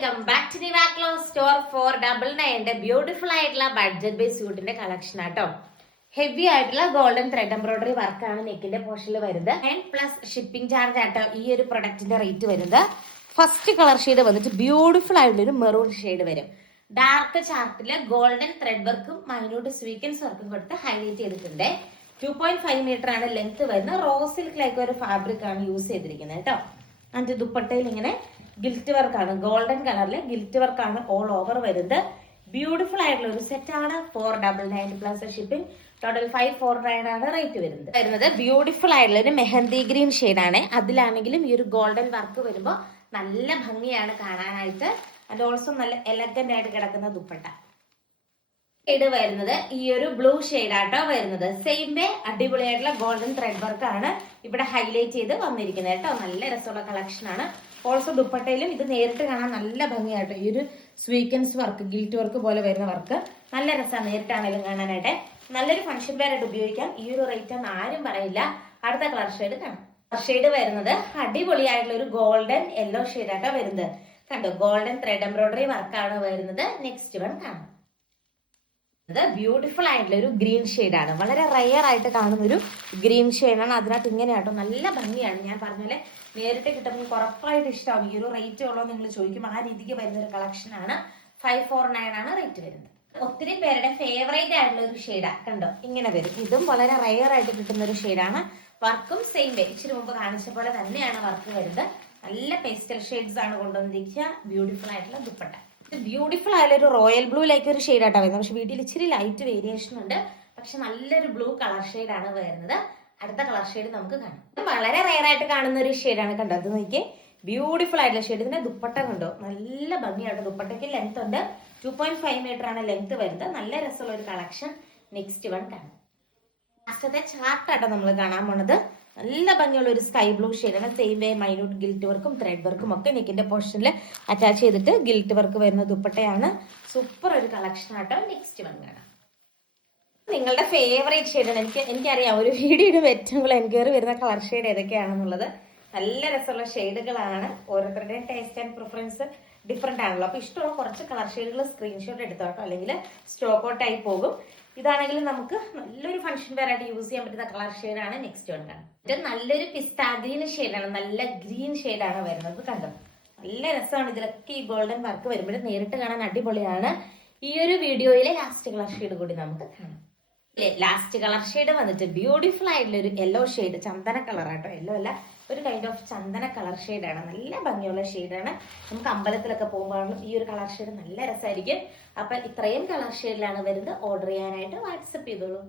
Welcome back to നിവാക്ലോ store four double നയന്റെ beautiful ആയിട്ടുള്ള ബഡ്ജറ്റ് ബേസ് സ്യൂട്ടിന്റെ കളക്ഷൻ ആട്ടോ. ഹെവി ആയിട്ടുള്ള ഗോൾഡൻ ത്രെഡ് എംബ്രോയിഡറി വർക്കാണ് നെക്കിന്റെ പോർഷനിൽ വരുന്നത്. ആൻഡ് പ്ലസ് ഷിപ്പിംഗ് ചാർജ് ആട്ടോ ഈ ഒരു പ്രൊഡക്റ്റിന്റെ റേറ്റ് വരുന്നത്. ഫസ്റ്റ് കളർ ഷെയ്ഡ് വന്നിട്ട് ബ്യൂട്ടിഫുൾ ആയിട്ടുള്ള ഒരു മെറൂൺ ഷെയ്ഡ് വരും. ഡാർക്ക് ചാർട്ടിൽ ഗോൾഡൻ ത്രെഡ് വർക്കും മൈന്യൂട്ട് സ്വീക്കൻസ് വർക്കും കൊടുത്ത് ഹൈലൈറ്റ് ചെയ്തിട്ടുണ്ട്. ടു പോയിന്റ് ഫൈവ് മീറ്റർ ആണ് ലെങ്ത് വരുന്നത്. റോ സിൽക്ക് ലൈക്ക് ഒരു ഫാബ്രിക് ആണ് യൂസ് ചെയ്തിരിക്കുന്നത് കേട്ടോ. അതിന്റെ ദുപ്പട്ടയിൽ ഇങ്ങനെ ഗിൽറ്റ് വർക്കാണ് ഗോൾഡൻ കളറിൽ ഗിൽറ്റ് വർക്കാണ് ഓൾ ഓവർ വരുന്നത്. ബ്യൂട്ടിഫുൾ ആയിട്ടുള്ള ഒരു സെറ്റ് ആണ്. Four double nine plus shipping total five four nine ആണ് റേറ്റ് വരുന്നത്. വരുന്നത്. ബ്യൂട്ടിഫുൾ ആയിട്ടുള്ള ഒരു മെഹന്തി ഗ്രീൻ ആണ്. അതിലാണെങ്കിലും ഈ ഒരു ഗോൾഡൻ വർക്ക് വരുമ്പോൾ നല്ല ഭംഗിയാണ് കാണാനായിട്ട്. ആൻഡ് ഓൾസോ നല്ല എലഗന്റ് ആയിട്ട് കിടക്കുന്ന ദുപ്പട്ട. ഷെയ്ഡ് വരുന്നത് ഈ ഒരു ബ്ലൂ ഷെയ്ഡ് ആട്ടോ വരുന്നത്. സെയിം വേ അടിപൊളിയായിട്ടുള്ള ഗോൾഡൻ ത്രെഡ് വർക്ക് ആണ് ഇവിടെ ഹൈലൈറ്റ് ചെയ്ത് വന്നിരിക്കുന്നത് കേട്ടോ. നല്ല രസമുള്ള കളക്ഷൻ ആണ്. ഓൾസോ ദുപ്പട്ടയിലും ഇത് നേരിട്ട് കാണാൻ നല്ല ഭംഗിയാട്ടോ. ഈ ഒരു സ്വീക്കൻസ് വർക്ക് ഗിൽറ്റ് വർക്ക് പോലെ വരുന്ന വർക്ക് നല്ല രസമാണ് നേരിട്ടാണെങ്കിലും കാണാനായിട്ട്. നല്ലൊരു ഫംഗ്ഷൻ വെയറായിട്ട് ഉപയോഗിക്കാം. ഈ ഒരു റേറ്റ് ഒന്നും ആരും പറയില്ല. അടുത്ത കളർ ഷെയ്ഡ് കാണാം. ഷെയ്ഡ് വരുന്നത് അടിപൊളിയായിട്ടുള്ള ഒരു ഗോൾഡൻ യെല്ലോ ഷെയ്ഡാട്ടോ വരുന്നത്. കണ്ടോ? ഗോൾഡൻ ത്രെഡ് എംബ്രോയിഡറി വർക്കാണ് വരുന്നത്. നെക്സ്റ്റ് വൺ കാണാം. ഇത് ബ്യൂട്ടിഫുൾ ആയിട്ടുള്ള ഒരു ഗ്രീൻ ആണ്. വളരെ റയർ ആയിട്ട് കാണുന്ന ഒരു ഗ്രീൻ ആണ്. അതിനകത്ത് ഇങ്ങനെയാട്ടോ നല്ല ഭംഗിയാണ്. ഞാൻ പറഞ്ഞാൽ നേരിട്ട് കിട്ടുമ്പോൾ കുറപ്പായിട്ട് ഇഷ്ടമാവും ഈ ഒരു റേറ്റ് ഉള്ളോ നിങ്ങൾ ചോദിക്കും ആ രീതിക്ക് വരുന്ന ഒരു കളക്ഷൻ ആണ് ഫൈവ് ഫോർ നയൻ ആണ് റേറ്റ് വരുന്നത്. ഒത്തിരി പേരുടെ ഫേവറേറ്റ് ആയിട്ടുള്ള ഒരു ഷെയ്ഡാ കണ്ടോ? ഇങ്ങനെ വരും. ഇതും വളരെ റയർ ആയിട്ട് കിട്ടുന്ന ഒരു ഷെയ്ഡാണ് വർക്കും സെയിം വേ ഇച്ചിരി മുമ്പ് കാണിച്ച പോലെ തന്നെയാണ് വർക്ക് വരുന്നത്. നല്ല പേസ്റ്റൽ ഷെയ്ഡ്സ് ആണ് കൊണ്ടുവന്നിരിക്കുക. ബ്യൂട്ടിഫുൾ ആയിട്ടുള്ള ദുപ്പട്ട. ബ്യൂട്ടിഫുൾ ആയാലും ഒരു റോയൽ ബ്ലൂ ലൈക്ക് ഒരു ഷെയ്ഡ് ആയിട്ടാണ് വരുന്നത്. പക്ഷെ വീട്ടിൽ ഇച്ചിരി ലൈറ്റ് വേരിയേഷൻ ഉണ്ട്. പക്ഷെ നല്ലൊരു ബ്ലൂ കളർ ഷെയ്ഡ് ആണ് വരുന്നത്. അടുത്ത കളർ ഷെയ്ഡ് നമുക്ക് കാണാം. ഇത് വളരെ റെയർ ആയിട്ട് കാണുന്ന ഒരു ഷെയ്ഡാണ് കണ്ടത് നോക്കിയേ. ബ്യൂട്ടിഫുൾ ആയിട്ടുള്ള ഷെയ്ഡ് ഇതിന്റെ ദുപ്പട്ട കണ്ടോ? നല്ല ഭംഗിയാണ് ദുപ്പട്ടയ്ക്ക് ലെങ്ത് ഉണ്ട്. ടു പോയിന്റ് ഫൈവ് മീറ്റർ ആണ് ലെങ്ത് വരുന്നത്. നല്ല രസമുള്ള ഒരു കളക്ഷൻ നെക്സ്റ്റ് വൺ കാണാം. ലാസ്റ്റത്തെ ചാർട്ടാട്ടോ നമ്മൾ കാണാൻ പോണത്. നല്ല ഭംഗിയുള്ള ഒരു സ്കൈ ബ്ലൂ ഷെയ്ഡാണ് സെയിം വേ മൈന്യൂട്ട് ഗിൽറ്റ് വർക്കും ത്രെഡ് വർക്കും ഒക്കെ നെക്കിന്റെ പോർഷനിൽ അറ്റാച്ച് ചെയ്തിട്ട് ഗിൽറ്റ് വർക്ക് വരുന്ന ദുപ്പട്ടയാണ്. സൂപ്പർ ഒരു കളക്ഷൻ ആട്ടോ. നെക്സ്റ്റ് വൺ കാണാം. നിങ്ങളുടെ ഫേവറേറ്റ് ഷെയ്ഡാണ് എനിക്ക് എനിക്കറിയാം ഒരു വീഡിയോ ഇടുമ്പോൾ ഏറ്റവും കൂടുതൽ എൻക്വയറി വരുന്ന കളർ ഷെയ്ഡ് ഏതൊക്കെയാണെന്നുള്ളത്. നല്ല രസമുള്ള ഷെയ്ഡുകളാണ് ഓരോരുത്തരുടെയും ടേസ്റ്റ് ആൻഡ് പ്രിഫറൻസ് ഡിഫറെന്റ് ആണല്ലോ. അപ്പോൾ ഇഷ്ടമുള്ള കുറച്ച് കളർ ഷെയ്ഡുകൾ സ്ക്രീൻഷോട്ട് എടുത്തോട്ടോ. അല്ലെങ്കിൽ സ്റ്റോക്ക് ഔട്ട് ആയി പോകും. ഇതാണെങ്കിൽ നമുക്ക് നല്ലൊരു ഫംഗ്ഷൻ വെയർ യൂസ് ചെയ്യാൻ പറ്റുന്ന കളർ ഷെയ്ഡാണ് നെക്സ്റ്റ് വൺ ഇത് നല്ലൊരു പിസ്ത ഗ്രീൻ ഷെയ്ഡാണ് നല്ല ഗ്രീൻ ഷെയ്ഡാണ് വരുന്നത് കണ്ടോ? നല്ല രസമാണ്. ഇതിലൊക്കെ ഈ ഗോൾഡൻ വർക്ക് വരുമ്പോൾ നേരിട്ട് കാണാൻ അടിപൊളിയാണ്. ഈ ഒരു വീഡിയോയിലെ ലാസ്റ്റ് കളർ ഷെയ്ഡ് കൂടി നമുക്ക് കാണാം. ലാസ്റ്റ് കളർ ഷെയ്ഡ് വന്നിട്ട് ബ്യൂട്ടിഫുൾ ആയിട്ടുള്ള ഒരു യെല്ലോ ഷെയ്ഡ് ചന്ദന കളർ ആട്ടോ. യെല്ലോ അല്ല ഒരു കൈൻഡ് ഓഫ് ചന്ദന കളർ ഷെയ്ഡാണ് നല്ല ഭംഗിയുള്ള ഷെയ്ഡാണ് നമുക്ക് അമ്പലത്തിലൊക്കെ പോകുമ്പോഴും ഈ ഒരു കളർ ഷെയ്ഡ് നല്ല രസമായിരിക്കും. അപ്പൊ ഇത്രയും കളർ ഷെയ്ഡിലാണ് വരുന്നത്. ഓർഡർ ചെയ്യാനായിട്ട് വാട്സപ്പ് ചെയ്തോളൂ.